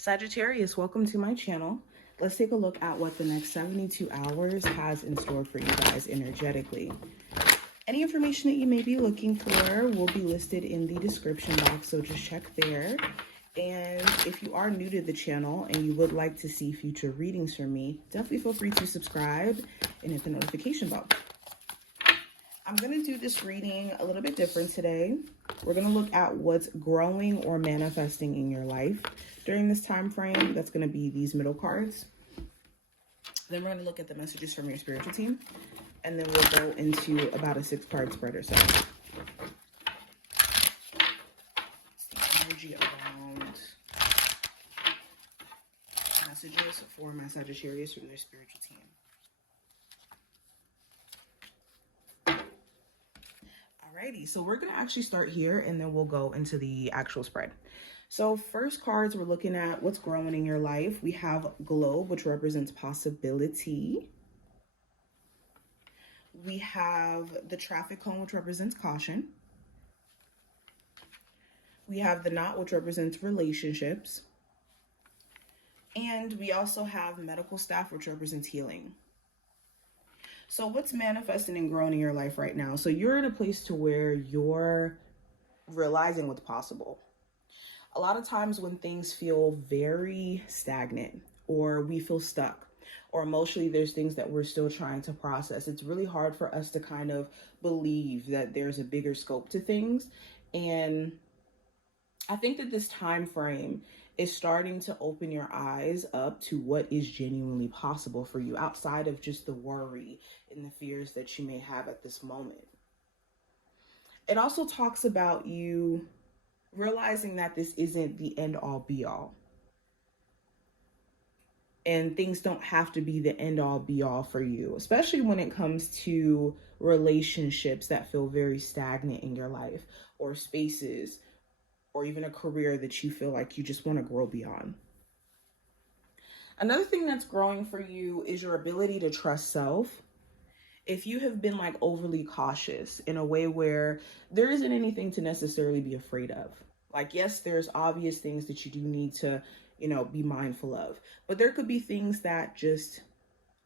Sagittarius, welcome to my channel. Let's take a look at what the next 72 hours has in store for you guys energetically. Any information that you may be looking for will be listed in the description box, so just check there. And if you are new to the channel and you would like to see future readings from me, definitely feel free to subscribe and hit the notification bell. I'm going to do this reading a little bit different today. We're going to look at what's growing or manifesting in your life during this time frame. That's going to be these middle cards. Then we're going to look at the messages from your spiritual team. And then we'll go into about a 6-card spread or so. It's the energy around messages for my Sagittarius from their spiritual team. Alrighty, so we're going to actually start here and then we'll go into the actual spread. So first cards, we're looking at what's growing in your life. We have Globe, which represents possibility. We have the Traffic Cone, which represents caution. We have the Knot, which represents relationships. And we also have Medical Staff, which represents healing. So what's manifesting and growing in your life right now? So you're in a place to where you're realizing what's possible. A lot of times when things feel very stagnant or we feel stuck or emotionally there's things that we're still trying to process, it's really hard for us to kind of believe that there's a bigger scope to things. And I think that this time frame is starting to open your eyes up to what is genuinely possible for you outside of just the worry and the fears that you may have at this moment. It also talks about you realizing that this isn't the end all be all. And things don't have to be the end all be all for you, especially when it comes to relationships that feel very stagnant in your life, or spaces, or even a career that you feel like you just want to grow beyond. Another thing that's growing for you is your ability to trust self. If you have been like overly cautious in a way where there isn't anything to necessarily be afraid of. Like, yes, there's obvious things that you do need to, be mindful of, but there could be things that just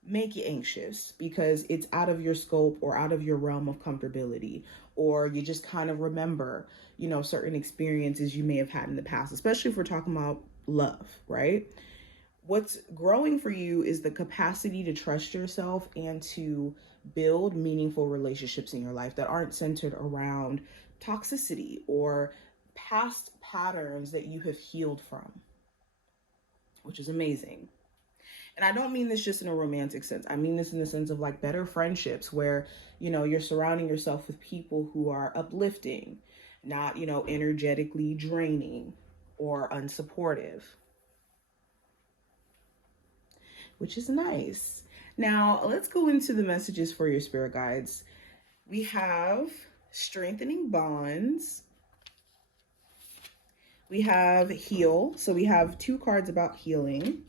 make you anxious because it's out of your scope or out of your realm of comfortability, or you just kind of remember, certain experiences you may have had in the past, especially if we're talking about love, right? What's growing for you is the capacity to trust yourself and to build meaningful relationships in your life that aren't centered around toxicity or past patterns that you have healed from, which is amazing. And I don't mean this just in a romantic sense. I mean this in the sense of like better friendships where, you're surrounding yourself with people who are uplifting, not, energetically draining or unsupportive, which is nice. Now, let's go into the messages for your spirit guides. We have strengthening bonds. We have heal. So we have 2 cards about healing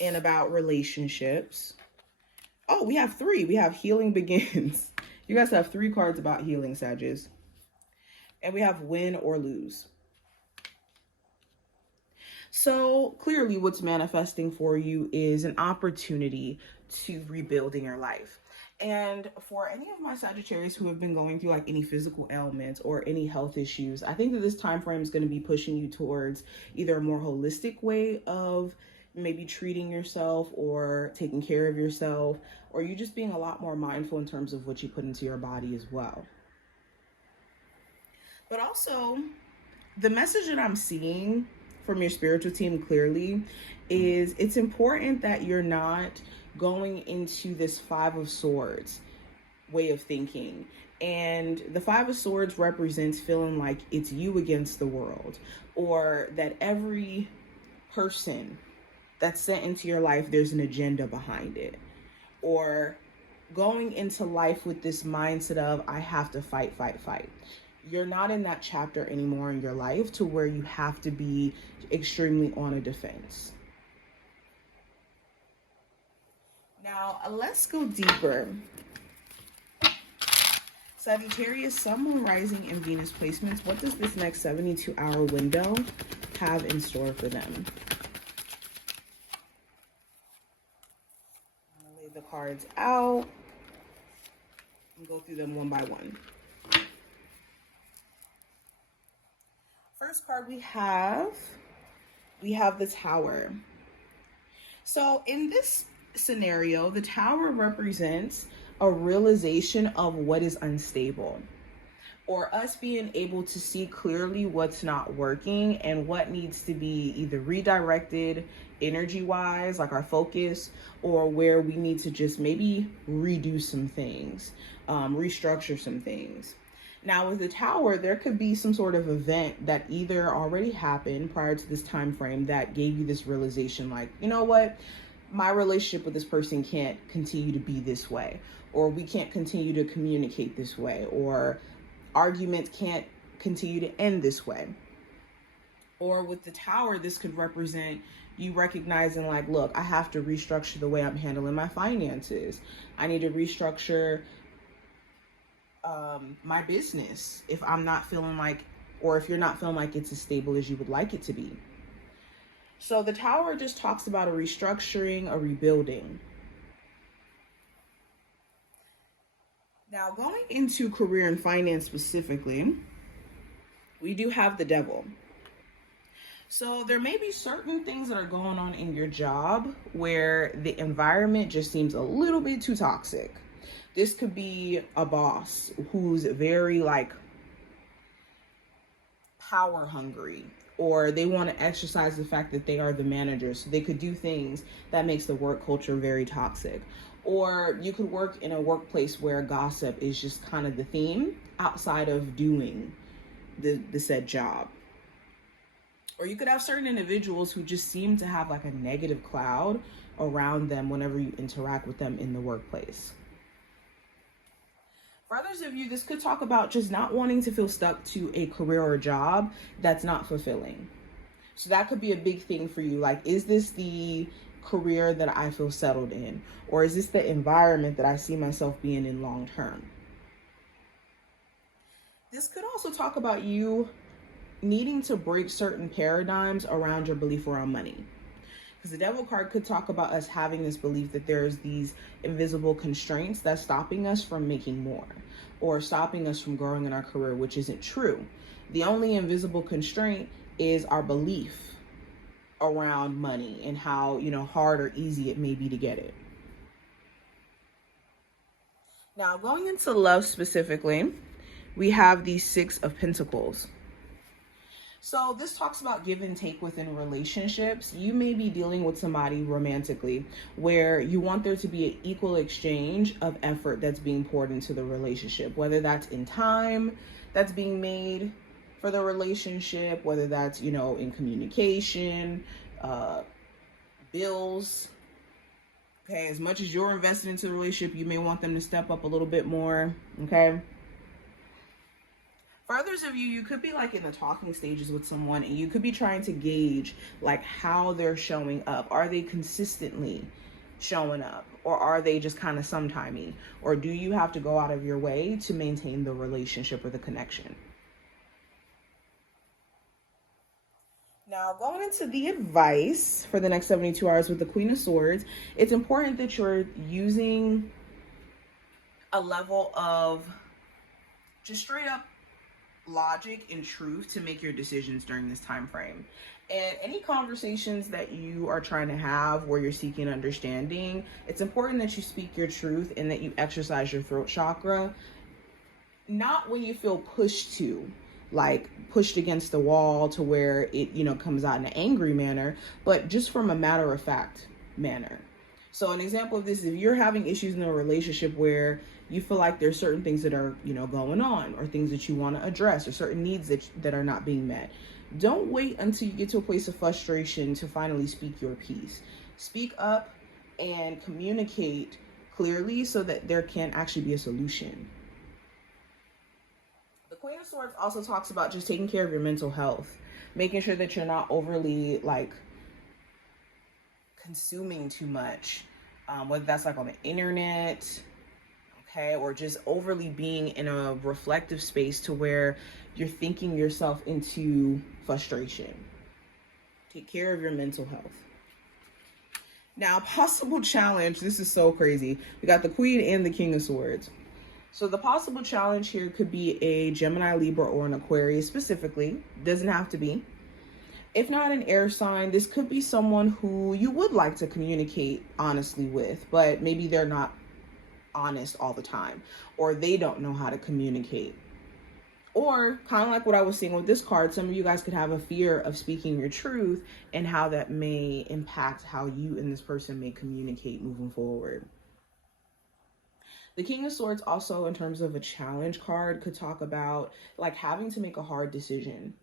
and about relationships. Oh, we have 3. We have healing begins. You guys have 3 cards about healing, Sagittarius. And we have win or lose. So clearly what's manifesting for you is an opportunity to rebuild in your life. And for any of my Sagittarius who have been going through like any physical ailments or any health issues, I think that this time frame is going to be pushing you towards either a more holistic way of maybe treating yourself or taking care of yourself, or you just being a lot more mindful in terms of what you put into your body as well. But also, the message that I'm seeing from your spiritual team clearly is it's important that you're not going into this 5 of Swords way of thinking. And the 5 of Swords represents feeling like it's you against the world, or that every person that's sent into your life, there's an agenda behind it, or going into life with this mindset of I have to fight. You're not in that chapter anymore in your life to where you have to be extremely on a defense. Now, let's go deeper. Sagittarius, Sun, Moon, Rising, and Venus placements. What does this next 72-hour window have in store for them? I'm going to lay the cards out and go through them one by one. First card we have the Tower. So in this scenario, the Tower represents a realization of what is unstable, or us being able to see clearly what's not working and what needs to be either redirected energy wise, like our focus, or where we need to just maybe redo some things, restructure some things. Now with the Tower, there could be some sort of event that either already happened prior to this time frame that gave you this realization, like, you know what, my relationship with this person can't continue to be this way, or we can't continue to communicate this way, or arguments can't continue to end this way. Or with the Tower, this could represent you recognizing, like, look, I have to restructure the way I'm handling my finances. I need to restructure my business if I'm not feeling like, or if you're not feeling like it's as stable as you would like it to be. So the Tower just talks about a restructuring, a rebuilding. Now, going into career and finance specifically, we do have the Devil. So there may be certain things that are going on in your job where the environment just seems a little bit too toxic. This could be a boss who's very like power hungry, or they want to exercise the fact that they are the manager, so they could do things that makes the work culture very toxic. Or you could work in a workplace where gossip is just kind of the theme outside of doing the said job. Or you could have certain individuals who just seem to have like a negative cloud around them whenever you interact with them in the workplace. For others of you, this could talk about just not wanting to feel stuck to a career or a job that's not fulfilling. So that could be a big thing for you. Like, is this the career that I feel settled in? Or is this the environment that I see myself being in long term? This could also talk about you needing to break certain paradigms around your belief around money. Because the Devil card could talk about us having this belief that there's these invisible constraints that's stopping us from making more, or stopping us from growing in our career, which isn't true. The only invisible constraint is our belief around money and how, hard or easy it may be to get it. Now, going into love specifically, we have the Six of Pentacles. So this talks about give and take within relationships. You may be dealing with somebody romantically where you want there to be an equal exchange of effort that's being poured into the relationship, whether that's in time that's being made for the relationship, whether that's, in communication, bills. Okay, as much as you're invested into the relationship, you may want them to step up a little bit more, okay? For others of you, you could be like in the talking stages with someone and you could be trying to gauge like how they're showing up. Are they consistently showing up, or are they just kind of sometimey? Or do you have to go out of your way to maintain the relationship or the connection? Now, going into the advice for the next 72 hours with the Queen of Swords, it's important that you're using a level of just straight up logic and truth to make your decisions during this time frame. And any conversations that you are trying to have where you're seeking understanding, it's important that you speak your truth and that you exercise your throat chakra, not when you feel pushed against the wall to where it comes out in an angry manner, but just from a matter of fact manner. So an example of this, if you're having issues in a relationship where you feel like there's certain things that are, going on, or things that you want to address, or certain needs that are not being met, don't wait until you get to a place of frustration to finally speak your piece. Speak up and communicate clearly so that there can actually be a solution. The Queen of Swords also talks about just taking care of your mental health, making sure that you're not overly consuming too much, whether that's on the internet, okay? Or just overly being in a reflective space to where you're thinking yourself into frustration. Take care of your mental health. Now, possible challenge, this is so crazy. We got the Queen and the King of Swords. So the possible challenge here could be a Gemini, Libra, or an Aquarius specifically. Doesn't have to be. If not an air sign, this could be someone who you would like to communicate honestly with, but maybe they're not honest all the time, or they don't know how to communicate. Or kind of like what I was seeing with this card, some of you guys could have a fear of speaking your truth and how that may impact how you and this person may communicate moving forward. The King of Swords also, in terms of a challenge card, could talk about like having to make a hard decision,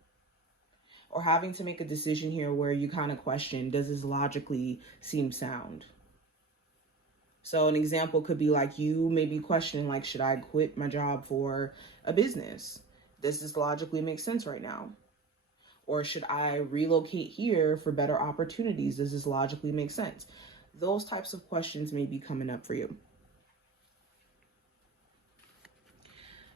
or having to make a decision here where you kind of question, does this logically seem sound? So an example could be like you may be questioning, like, should I quit my job for a business? Does this logically make sense right now? Or should I relocate here for better opportunities? Does this logically make sense? Those types of questions may be coming up for you.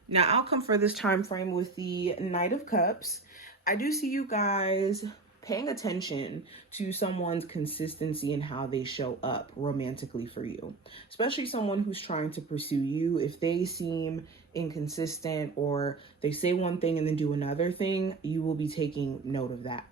Now, outcome for this time frame with the Knight of Cups, I do see you guys paying attention to someone's consistency in how they show up romantically for you, especially someone who's trying to pursue you. If they seem inconsistent or they say one thing and then do another thing, you will be taking note of that.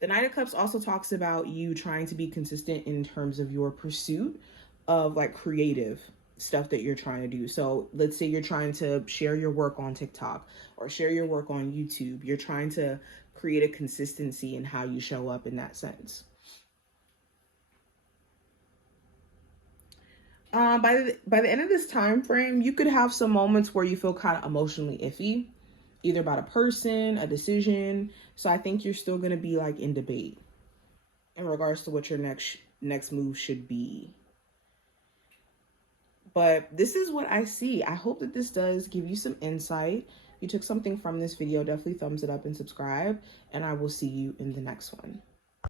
The Knight of Cups also talks about you trying to be consistent in terms of your pursuit of like creative stuff that you're trying to do. So let's say you're trying to share your work on TikTok or share your work on YouTube. You're trying to create a consistency in how you show up in that sense. By the end of this time frame, you could have some moments where you feel kind of emotionally iffy, either about a person, a decision. So I think you're still going to be like in debate in regards to what your next move should be. But this is what I see. I hope that this does give you some insight. If you took something from this video, definitely thumbs it up and subscribe, and I will see you in the next one.